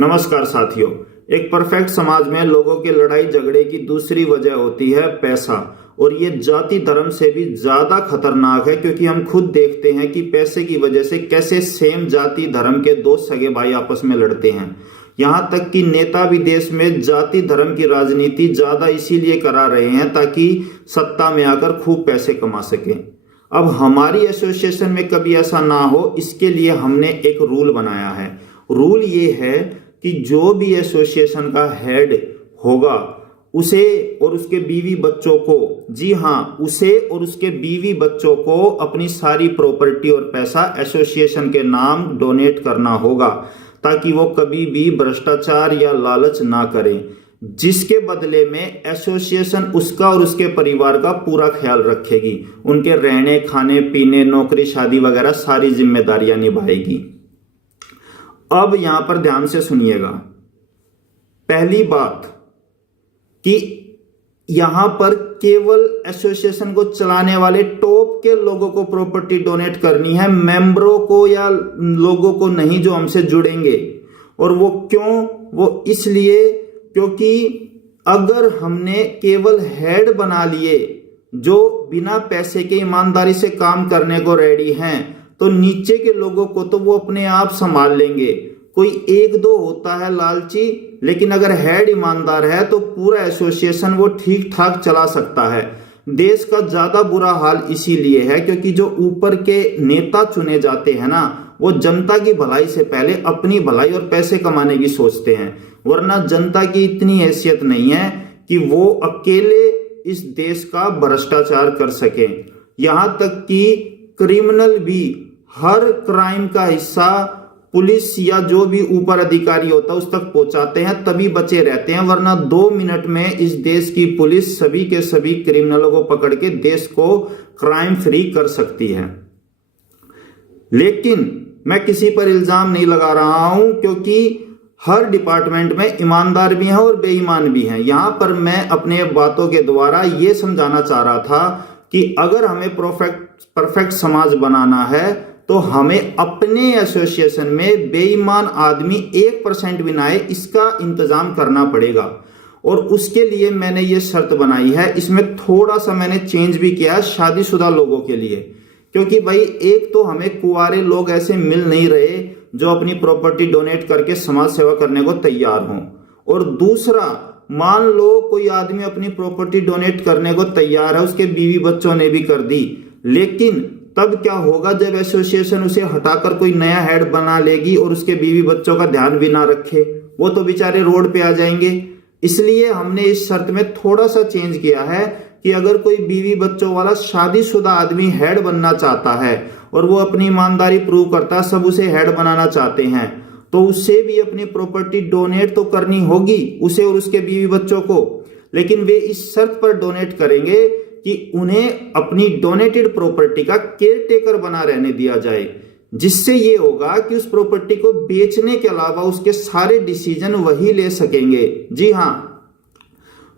नमस्कार साथियों। एक परफेक्ट समाज में लोगों के लड़ाई झगड़े की दूसरी वजह होती है पैसा। और ये जाति धर्म से भी ज्यादा खतरनाक है, क्योंकि हम खुद देखते हैं कि पैसे की वजह से कैसे सेम जाति धर्म के दो सगे भाई आपस में लड़ते हैं। यहाँ तक कि नेता भी देश में जाति धर्म की राजनीति ज्यादा इसीलिए करा रहे हैं ताकि सत्ता में आकर खूब पैसे कमा सके। अब हमारी एसोसिएशन में कभी ऐसा ना हो, इसके लिए हमने एक रूल बनाया है। रूल ये है कि जो भी एसोसिएशन का हेड होगा उसे और उसके बीवी बच्चों को, जी हाँ, उसे और उसके बीवी बच्चों को अपनी सारी प्रॉपर्टी और पैसा एसोसिएशन के नाम डोनेट करना होगा, ताकि वो कभी भी भ्रष्टाचार या लालच ना करें, जिसके बदले में एसोसिएशन उसका और उसके परिवार का पूरा ख्याल रखेगी। उनके रहने खाने पीने नौकरी शादी वगैरह सारी जिम्मेदारियां निभाएगी। अब यहां पर ध्यान से सुनिएगा। पहली बात कि यहां पर केवल एसोसिएशन को चलाने वाले टॉप के लोगों को प्रॉपर्टी डोनेट करनी है, मेंबरों को या लोगों को नहीं जो हमसे जुड़ेंगे। और वो क्यों? वो इसलिए क्योंकि अगर हमने केवल हेड बना लिए जो बिना पैसे के ईमानदारी से काम करने को रेडी हैं, तो नीचे के लोगों को तो वो अपने आप संभाल लेंगे। कोई एक दो होता है लालची, लेकिन अगर हेड ईमानदार है तो पूरा एसोसिएशन वो ठीक ठाक चला सकता है। देश का ज्यादा बुरा हाल इसीलिए है क्योंकि जो ऊपर के नेता चुने जाते हैं ना, वो जनता की भलाई से पहले अपनी भलाई और पैसे कमाने की सोचते हैं। वरना जनता की इतनी हैसियत नहीं है कि वो अकेले इस देश का भ्रष्टाचार कर सके। यहां तक कि क्रिमिनल भी हर क्राइम का हिस्सा पुलिस या जो भी ऊपर अधिकारी होता है उस तक पहुंचाते हैं, तभी बचे रहते हैं। वरना 2 मिनट में इस देश की पुलिस सभी के सभी क्रिमिनलों को पकड़ के देश को क्राइम फ्री कर सकती है। लेकिन मैं किसी पर इल्जाम नहीं लगा रहा हूं, क्योंकि हर डिपार्टमेंट में ईमानदार भी हैं और बेईमान भी हैं। यहां पर मैं अपने बातों के द्वारा ये समझाना चाह रहा था कि अगर हमें परफेक्ट समाज बनाना है तो हमें अपने एसोसिएशन में बेईमान आदमी 1% भी ना आए, इसका इंतजाम करना पड़ेगा। और उसके लिए मैंने ये शर्त बनाई है। इसमें थोड़ा सा मैंने चेंज भी किया है शादीशुदा लोगों के लिए, क्योंकि भाई एक तो हमें कुंवारे लोग ऐसे मिल नहीं रहे जो अपनी प्रॉपर्टी डोनेट करके समाज सेवा करने को तैयार हों। और दूसरा, मान लो कोई आदमी अपनी प्रॉपर्टी डोनेट करने को तैयार है, उसके बीवी बच्चों ने भी कर दी, लेकिन तब क्या होगा जब एसोसिएशन उसे हटाकर कोई नया हेड बना लेगी और उसके बीवी बच्चों का ध्यान भी ना रखे? वो तो बेचारे रोड पे आ जाएंगे। इसलिए हमने इस शर्त में थोड़ा सा चेंज किया है कि अगर कोई बीवी बच्चों वाला शादीशुदा आदमी हेड बनना चाहता है और वो अपनी ईमानदारी प्रूव करता है, सब उसे हेड बनाना चाहते हैं, तो उसे भी अपनी प्रॉपर्टी डोनेट तो करनी होगी, उसे और उसके बीवी बच्चों को। लेकिन वे इस शर्त पर डोनेट करेंगे कि उन्हें अपनी डोनेटेड प्रॉपर्टी का केयरटेकर बना रहने दिया जाए, जिससे ये होगा कि उस प्रॉपर्टी को बेचने के अलावा उसके सारे डिसीजन वही ले सकेंगे। जी हाँ,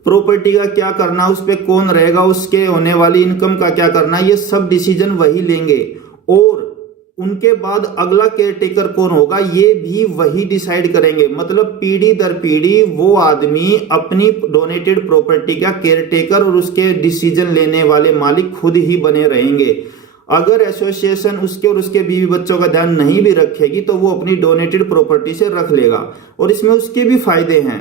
प्रॉपर्टी का क्या करना, उस पे कौन रहेगा, उसके होने वाली इनकम का क्या करना, ये सब डिसीजन वही लेंगे। और उनके बाद अगला केयरटेकर कौन होगा ये भी वही डिसाइड करेंगे। मतलब पीढ़ी दर पीढ़ी वो आदमी अपनी डोनेटेड प्रॉपर्टी का केयरटेकर और उसके डिसीजन लेने वाले मालिक खुद ही बने रहेंगे। अगर एसोसिएशन उसके और उसके बीवी बच्चों का ध्यान नहीं भी रखेगी तो वो अपनी डोनेटेड प्रॉपर्टी से रख लेगा। और इसमें उसके भी फायदे हैं।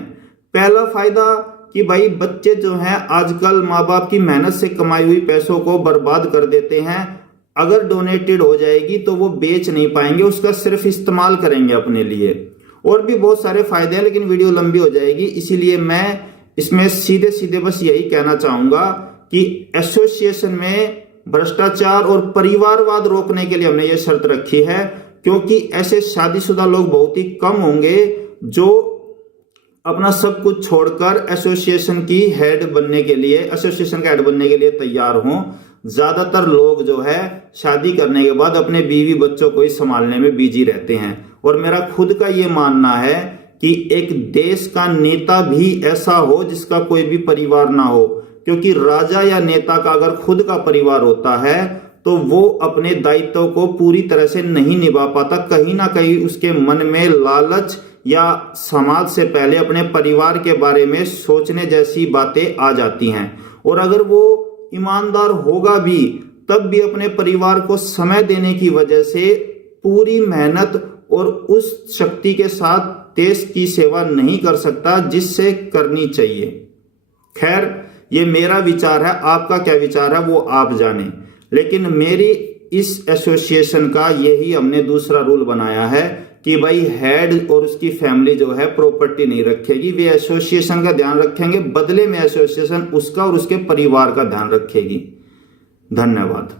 पहला फायदा कि भाई बच्चे जो हैं आजकल माँ बाप की मेहनत से कमाई हुई पैसों को बर्बाद कर देते हैं। अगर डोनेटेड हो जाएगी तो वो बेच नहीं पाएंगे, उसका सिर्फ इस्तेमाल करेंगे अपने लिए। और भी बहुत सारे फायदे हैं, लेकिन वीडियो लंबी हो जाएगी, इसीलिए मैं इसमें सीधे सीधे बस यही कहना चाहूंगा कि एसोसिएशन में भ्रष्टाचार और परिवारवाद रोकने के लिए हमने ये शर्त रखी है, क्योंकि ऐसे शादीशुदा लोग बहुत ही कम होंगे जो अपना सब कुछ छोड़कर एसोसिएशन का हेड बनने के लिए तैयार हों। ज्यादातर लोग जो है शादी करने के बाद अपने बीवी बच्चों को ही संभालने में बिजी रहते हैं। और मेरा खुद का ये मानना है कि एक देश का नेता भी ऐसा हो जिसका कोई भी परिवार ना हो, क्योंकि राजा या नेता का अगर खुद का परिवार होता है तो वो अपने दायित्व को पूरी तरह से नहीं निभा पाता। कहीं ना कहीं उसके मन में लालच या समाज से पहले अपने परिवार के बारे में सोचने जैसी बातें आ जाती हैं। और अगर वो ईमानदार होगा भी तब भी अपने परिवार को समय देने की वजह से पूरी मेहनत और उस शक्ति के साथ देश की सेवा नहीं कर सकता जिससे करनी चाहिए। खैर, ये मेरा विचार है, आपका क्या विचार है वो आप जाने। लेकिन मेरी इस एसोसिएशन का यही हमने दूसरा रूल बनाया है कि भाई हेड और उसकी फैमिली जो है प्रॉपर्टी नहीं रखेगी, वे एसोसिएशन का ध्यान रखेंगे, बदले में एसोसिएशन उसका और उसके परिवार का ध्यान रखेगी। धन्यवाद।